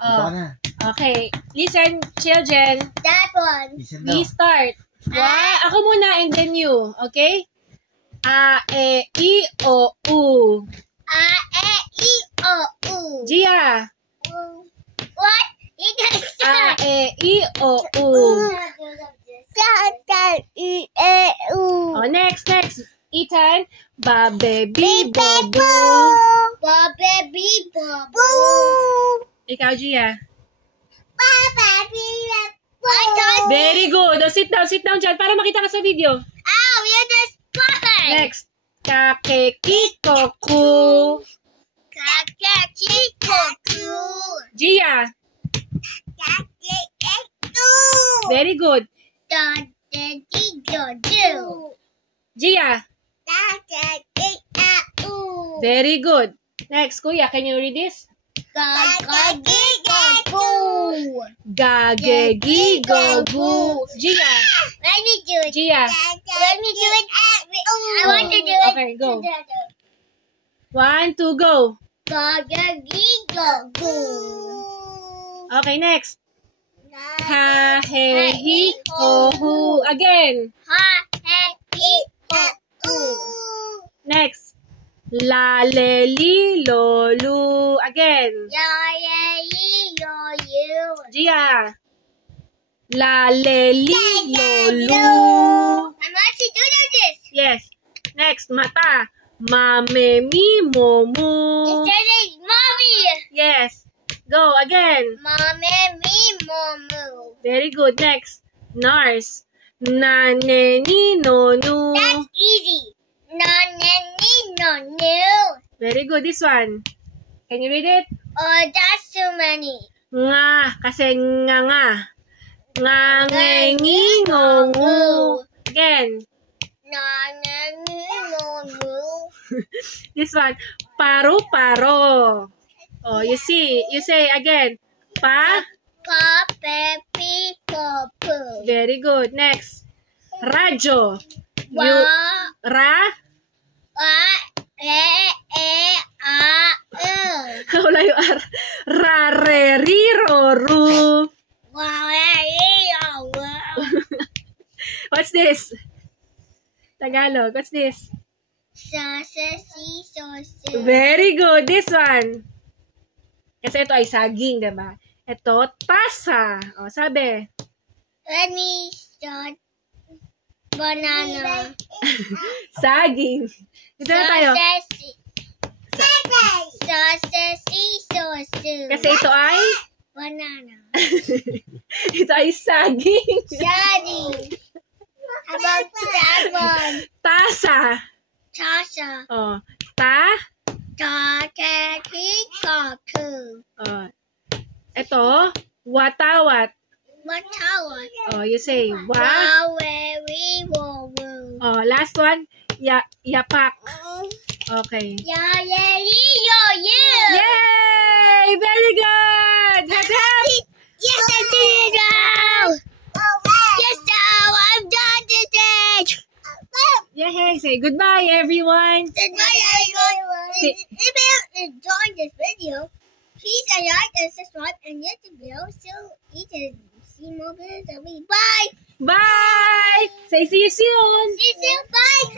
Oh. Okay. Listen, children. That one. We start. Ako muna and then you. Okay? A, E, I, O, U. A, E, I, O, U. Gia. What? You just A, said. E, I, O, U. Oh, next. Ethan. Ba, baby, bobo. Ba, baby, bobo. Ikaw, Gia. Ba, baby, bobo. Very good. Oh, sit down dyan para makita ka sa video. Oh, you're just spoken. Next. Kakekikoku. Kakekikoku. Gia. Kakekikoku. Very good. Da, da, di, do, do. Gia. Kakekikoku. Very good. Next, Kuya, can you read this? Kakekikoku. Gagegigogu. Gia. Let me do it. Gia. Let me do it. I want to do it. Okay, go. 1, 2, go. Kakekikoku. Okay, next. Ha, he, hi, ho, hu. Again. Ha, he, hi, ho, hu. Next. La, le, li, lo, lu. Again. Ya, ye, yi, yo, you. Gia. La, le, li, lo, lu. I'm actually doing this. Yes. Next. Mata. Ma, me, mi, mo, mu. It says mommy. Yes. Go again. Mommy, me, momu. Very good. Next. Nurse. Na, ne, ni, no, nu. That's easy. No, no, ni, no, no. Very good. This one. Can you read it? Oh, that's too many. Nga. Kasi nga. Nga, nge, ngi, ngo, ngu. Again. No, no, ni, no, no. This one. Paru, paro. Oh, you see. You say again. Pa. Pa, pe, pi, po, poo. Very good. Next. Radyo. Wa, Ra. wa, re, e, a, u. Wala yung R. Ra, re, ri, ro, ru. Wa, re, e, a, u. What's this? Tagalog. What's this? Sa, sa, si, so, su. Very good. This one. Kasi ito ay saging, diba? Ito, tasa. O, sabi. Let me start. Banana. Saging. Dito na tayo. Kasi ito ay? Banana. Ito ay saging. Daddy. How about that one? Tasa. Tasha. O, ta. Kakekikoku. O, ito, watawat. What tower? O, you say, wa. Waweri wowu. O, last one, yapak. Okay. Ya ye yo you. Yay! Very good! Yes, I did it now. Yes, now I'm done today. Yay! Say goodbye, everyone. Goodbye, everyone. If you enjoyed this video, please like and subscribe and hit the bell so you can see more videos of me. Bye. Bye! Say see you soon. See you soon. Bye.